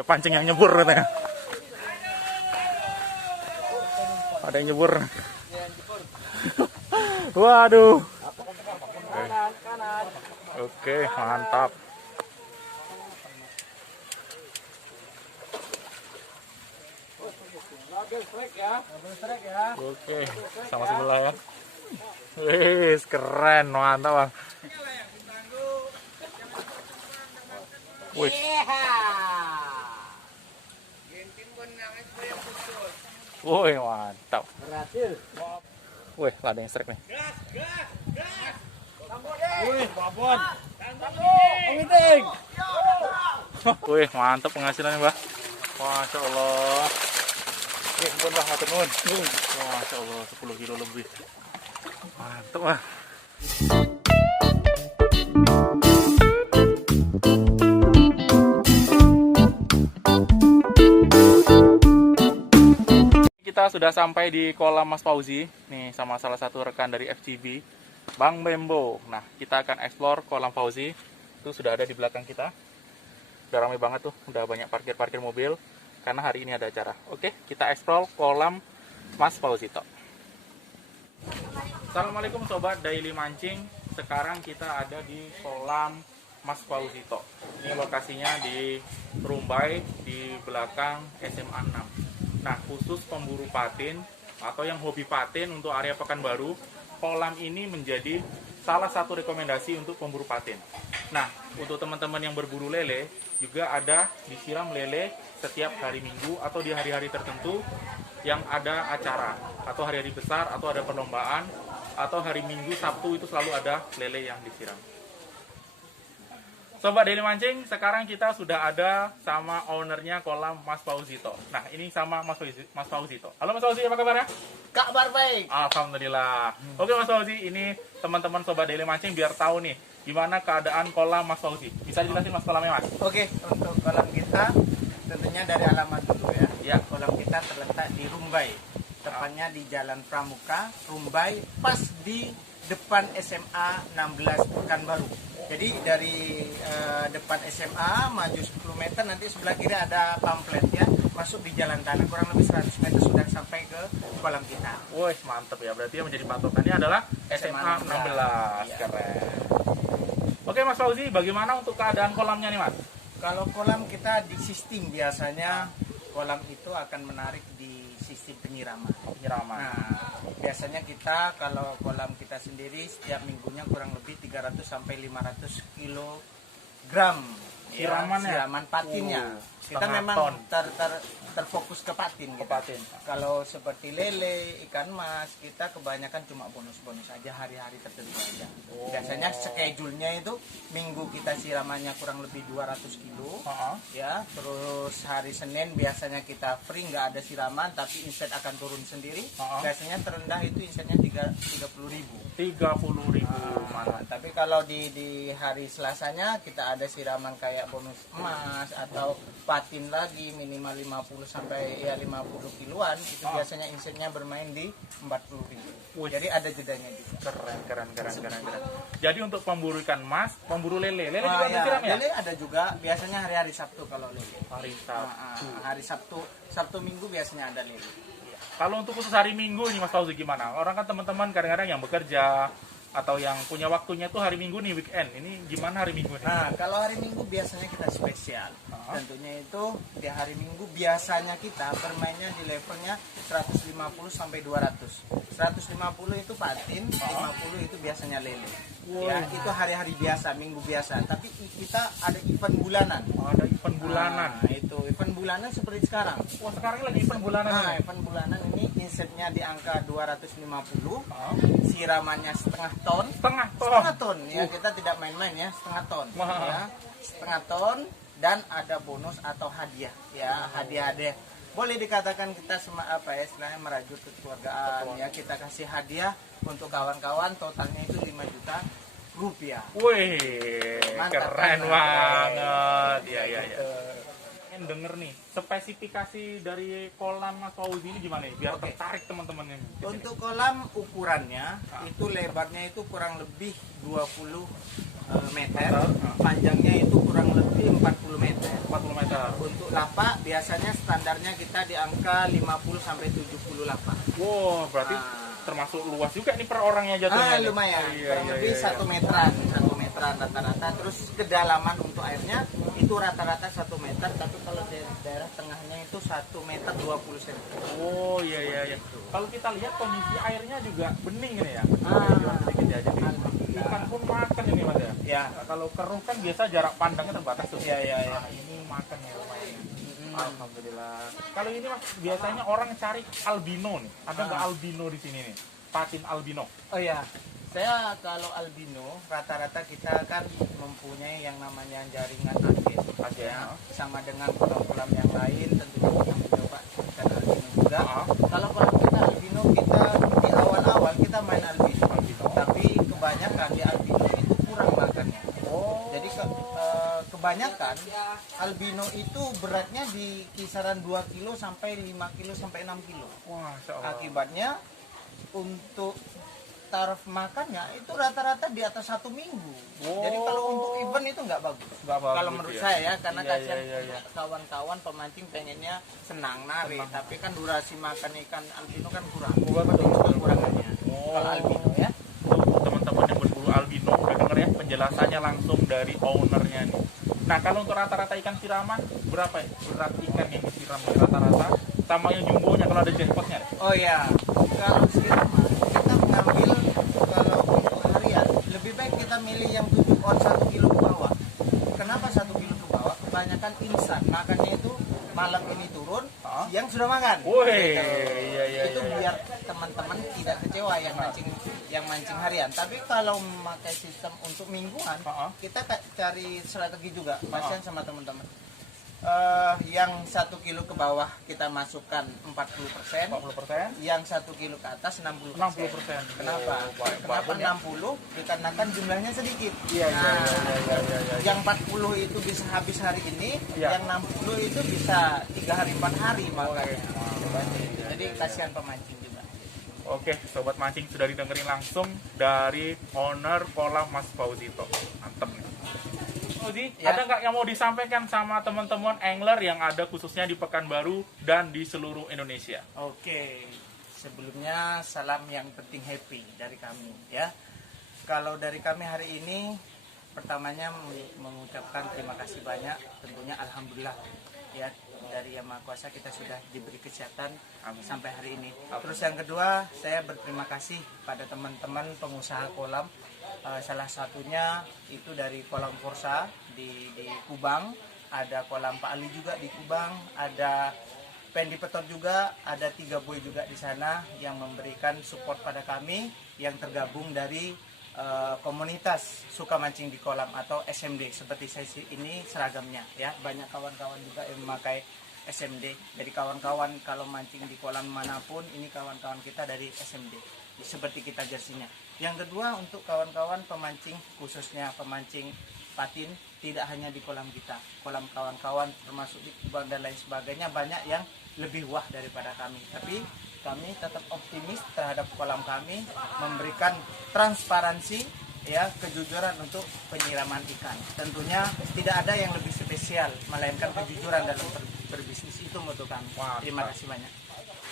Ada pancing yang nyebur katanya. Ada yang nyebur. Waduh. Oke, mantap. Oke, sama sebelah ya. Wih, keren, mantap bang. Wih. Wih, mantap. Berhasil. Wih, ada yang strike nih. Wih, babon. Pengiting. Wih, mantap penghasilannya, Mbah. Masya Allah. Wih, pun Mbah, matur nuwun. Masya Allah, 10 kilo lebih. Mantap, Mbah. Kita sudah sampai di kolam Mas Fauzi nih sama salah satu rekan dari FGB, Bang Bembo. Nah, kita akan explore kolam Fauzi. Itu sudah ada di belakang kita. Udah ramai banget tuh, udah banyak parkir mobil karena hari ini ada acara. Oke, kita explore kolam Mas Fauzi toh. Assalamualaikum sobat Daily Mancing. Sekarang kita ada di kolam Mas Fauzi toh. Ini lokasinya di Rumbai di belakang SMA 6. Nah, khusus pemburu patin atau yang hobi patin untuk area Pekanbaru, kolam ini menjadi salah satu rekomendasi untuk pemburu patin. Nah, untuk teman-teman yang berburu lele, juga ada disiram lele setiap hari Minggu atau di hari-hari tertentu yang ada acara, atau hari-hari besar, atau ada perlombaan, atau hari Minggu, Sabtu itu selalu ada lele yang disiram. Sobat Daily Mancing, sekarang kita sudah ada sama ownernya kolam Mas Fauzi toh. Nah, ini sama Mas Fauzi toh. Halo Mas Fauzi, apa kabarnya? Kabar baik. Alhamdulillah. Oke Mas Fauzi, ini teman-teman Sobat Daily Mancing biar tahu nih gimana keadaan kolam Mas Fauzi. Bisa dijelasin Mas kolamnya Mas? Oke, untuk kolam kita tentunya dari alamat dulu ya. Ya. Kolam kita terletak di Rumbai. Tepatnya di Jalan Pramuka, Rumbai, pas di depan SMA 16 Pekanbaru. Jadi dari depan SMA maju 10 meter, nanti sebelah kiri ada pamfletnya, masuk di jalan tanah, kurang lebih 100 meter sudah sampai ke kolam kita. Wih, mantep ya. Berarti yang menjadi patokannya adalah SMA 16. Iya. Keren. Oke Mas Fauzi, bagaimana untuk keadaan kolamnya nih Mas? Kalau kolam kita di sistem biasanya kolam itu akan menarik di sistem penyiraman. Nah, biasanya kita kalau kolam kita sendiri setiap minggunya kurang lebih 300 sampai 500 kilogram siraman patinnya. Kita memang terfokus ke patin. Kalau seperti lele, ikan mas, kita kebanyakan cuma bonus-bonus aja hari-hari tertentu aja. Biasanya schedule-nya itu minggu kita siramannya kurang lebih 200 kilo. Ya, terus hari Senin biasanya kita free, nggak ada siraman tapi inset akan turun sendiri. Biasanya terendah itu insetnya 30.000. 30.000. Tapi kalau di hari Selasanya kita ada siraman kayak bonus emas atau patin lagi minimal 50 sampai 50 kiloan, itu biasanya insetnya bermain di 40.000. Jadi ada jedanya juga. Keren. Jadi untuk pemburu ikan mas, pemburu lele juga disiram ya? Lele ada juga, biasanya hari-hari Sabtu kalau lele. Hari Sabtu. Sabtu Minggu biasanya ada lele. Kalau untuk khusus hari Minggu nih Mas Fauzi gimana? Orang kan teman-teman kadang-kadang yang bekerja atau yang punya waktunya tuh hari Minggu nih, weekend. Ini gimana hari Minggu nih? Nah, kalau hari Minggu biasanya kita spesial. Tentunya itu di hari Minggu biasanya kita bermainnya di levelnya 150 sampai 200. 150 itu patin, 50 itu biasanya lele. Ya, itu hari-hari biasa, minggu biasa. Tapi kita ada event bulanan. Ada event bulanan. Nah, itu event bulanan seperti sekarang. Wah, sekarang lagi event bulanan. Nah, event bulanan ini insetnya di angka 250. Siramannya setengah ton. Setengah ton. Ya, kita tidak main-main ya, setengah ton. Ya, setengah ton. Dan ada bonus atau hadiah, ya hadiah. Boleh dikatakan kita istilahnya merajut kekeluargaan, ya kita kasih hadiah untuk kawan-kawan, totalnya itu 5 juta rupiah. Wih, mantap, keren banget. Iya. Pengen denger nih spesifikasi dari kolam Mas Fauzi ini gimana nih biar tertarik teman-teman ini. Untuk kolam ukurannya itu lebarnya itu kurang lebih 20 meter, panjangnya itu kurang lebih 40 meter. 40 meter. Untuk lapak biasanya standarnya kita di angka 50 sampai 70 lapak. Wow, berarti termasuk luas juga nih per orangnya jatuhnya. Lumayan, Iya, kurang lebih 1 meteran rata-rata. Terus kedalaman untuk airnya itu rata-rata 1 meter, tapi kalau di daerah tengahnya itu 1 meter 20 cm. Oh iya. Kalau kita lihat kondisi airnya juga bening ini ya. Sedikit ya. Jadi ikan pun makan ini Mas ya. Ya. Nah, kalau keruh kan biasa jarak pandangnya terbatas tuh. Iya. Nah, ini makan ya lumayan. Alhamdulillah. Kalau ini Mas biasanya orang cari albino nih. Ada nggak albino di sini nih? Patin albino. Oh ya, saya kalau albino rata-rata kita kan mempunyai yang namanya jaringan agen ya. Sama dengan kolam-kolam yang lain tentunya kita mencoba ikan albino juga. Kalau kolam kita albino, kita di awal-awal kita main albino. Tapi kebanyakan di albino itu kurang makannya. Jadi kebanyakan albino itu beratnya di kisaran 2 kilo sampai 5 kilo sampai 6 kilo. Wah, Akibatnya untuk taraf makannya itu rata-rata di atas 1 minggu. Jadi kalau untuk event itu nggak bagus. Kalau menurut saya ya, karena kasihan kawan-kawan pemancing pengennya senang narik, tapi kan durasi makan ikan albino kan kurang. Betul kekurangannya. Kalau albino ya. Teman-teman yang berburu albino udah denger ya penjelasannya langsung dari ownernya nih. Nah, kalau untuk rata-rata ikan siraman berapa ya? Berat ikan yang disiram rata-rata sama yang jumbonya kalau ada jackpotnya? Oh ya, kalau siraman kita mengambil kalau untuk harian lebih baik kita milih yang 7 on 1 kilo ke bawah. Kenapa 1 kilo ke bawah? Kebanyakan instan makannya itu malam ini turun, siang sudah makan. Itu biar teman-teman tidak kecewa yang mancing harian. Tapi kalau memakai sistem untuk mingguan, kita cari strategi juga, kasihan sama teman-teman. Yang 1 kilo ke bawah kita masukkan 40%, yang 1 kilo ke atas 60%. Kenapa? Kenapa 60? Dikarenakan jumlahnya sedikit. Yang 40 itu bisa habis hari ini, yang 60 itu bisa 3 hari 4 hari makanya. Jadi kasihan pemancing juga. Oke, sobat mancing sudah didengerin langsung dari owner kolam Mas Fauzito. Mantep nih. Uji, ada nggak yang mau disampaikan sama teman-teman angler yang ada khususnya di Pekanbaru dan di seluruh Indonesia? Oke, sebelumnya salam yang penting happy dari kami ya. Kalau dari kami hari ini, pertamanya mengucapkan terima kasih banyak, tentunya alhamdulillah ya, dari Yang Maha Kuasa kita sudah diberi kesehatan sampai hari ini. Terus yang kedua, saya berterima kasih pada teman-teman pengusaha kolam. Salah satunya itu dari kolam Forsa di Kubang, ada kolam Pak Ali juga di Kubang, ada Pendi Petot juga, ada 3 boy juga di sana yang memberikan support pada kami yang tergabung dari komunitas suka mancing di kolam atau SMD seperti saya ini seragamnya ya. Banyak kawan-kawan juga yang memakai SMD. Jadi kawan-kawan kalau mancing di kolam manapun, ini kawan-kawan kita dari SMD seperti kita jersinya. Yang kedua, untuk kawan-kawan pemancing, khususnya pemancing patin, tidak hanya di kolam kita, kolam kawan-kawan termasuk di Kubang dan lain sebagainya, banyak yang lebih wah daripada kami. Tapi kami tetap optimis terhadap kolam kami, memberikan transparansi ya, kejujuran untuk penyiraman ikan. Tentunya tidak ada yang lebih spesial melainkan kejujuran dalam berbisnis, itu moto kami. Terima kasih banyak.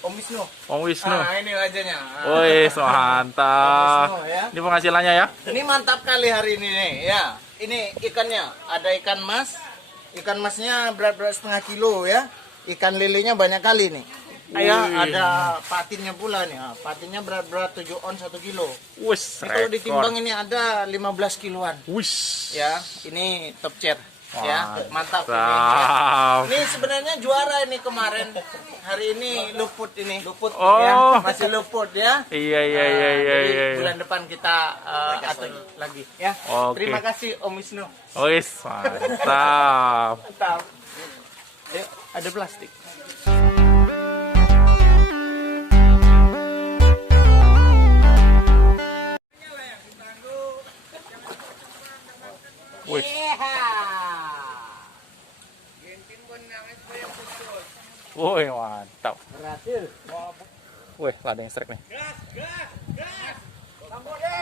Om Wisnu. Om Wisnu. Ini wajahnya. Woi, mantap. Ya. Ini penghasilannya ya? Ini mantap kali hari ini nih, ya. Ini ikannya, ada ikan mas. Ikan masnya berat-berat setengah kilo ya. Ikan lelenya banyak kali nih. Ya, ada patinnya pula nih. Patinnya berat-berat 7 on 1 kilo. Wus, kalau ditimbang ini ada 15 kiloan. Wus. Ya, ini top chair. Ya, mantap. Ini sebenarnya juara ini kemarin. Hari ini luput ini. Luput ya, masih luput ya. Iya. Bulan depan kita atur lagi ya. Terima kasih Om Wisnu. Wis, mantap. Mantap. Ayo, ada plastik. Wih. Woi, mantap. Berhasil. Wih, ada yang strike nih.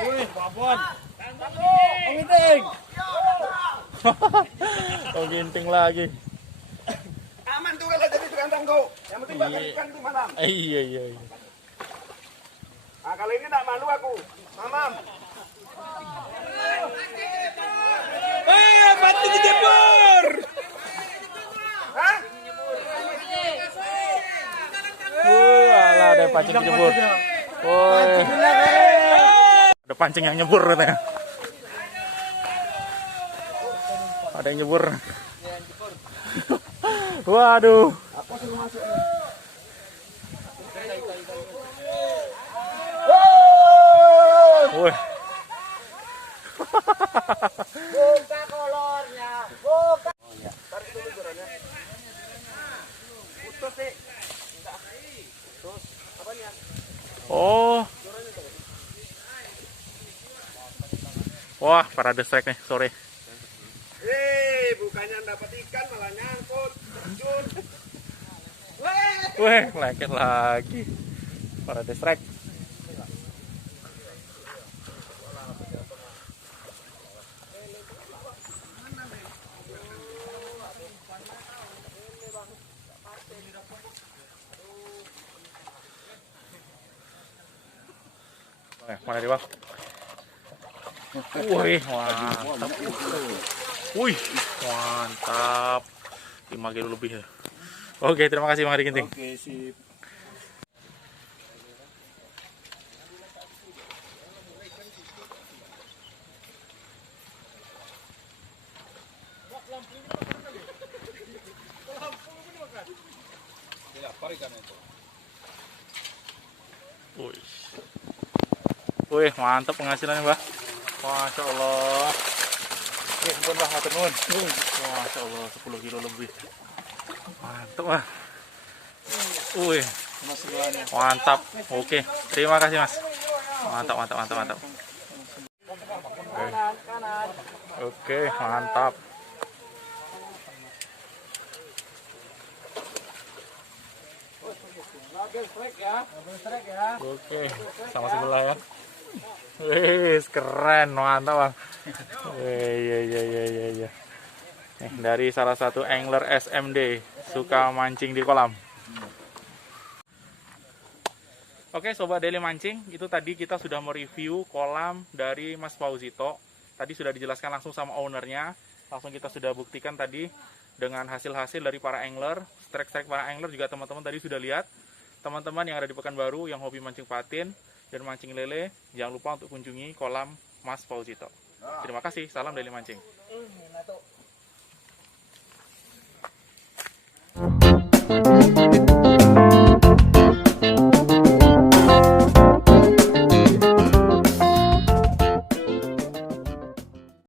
Wih, babon. Ginting. Oh, ginting lagi. kok. Yang penting bakar ikan itu malam. Iya. Nah, kali ini tak malu aku. Mamam. Pancing dijebur. Hah? Alah, ada pancing dijebur. Woi. Ada pancing yang nyebur katanya. Ada yang nyebur. Waduh. Woi. Buka kolornya, buka. Tarik dulu jorannya. Putus sih. Putus. Apanya? Oh. Wah, parade strike nih sore. Bukannya dapat ikan malah nyangkut. Terjun. Weh, lengket lagi. Parade strike. Mana di bawah? Wih, mantap. Wih, mantap. 5 kilo lebih ya. Oke, terima kasih Bang Adi Ginting. Oke, sip. Wih, mantap penghasilannya, Mbah. Masya Allah. Oke, pun Mbah, matur nuwun. Masya Allah, 10 kilo lebih. Mantap, Mbah. Wih, mantap. Oke, terima kasih, Mas. Mantap. Oke, mantap. Oke, sama sebelah ya. Wih, keren, mantap Bang. Iya. Nih, dari salah satu angler SMD, suka mancing di kolam. Oke, Sobat Daily Mancing, itu tadi kita sudah mereview kolam dari Mas Fauzito. Tadi sudah dijelaskan langsung sama ownernya. Langsung kita sudah buktikan tadi dengan hasil-hasil dari para angler. Strike-strike para angler juga teman-teman tadi sudah lihat. Teman-teman yang ada di Pekanbaru yang hobi mancing patin dan mancing lele, jangan lupa untuk kunjungi kolam Mas Fauzito. Terima kasih, salam Daily Mancing.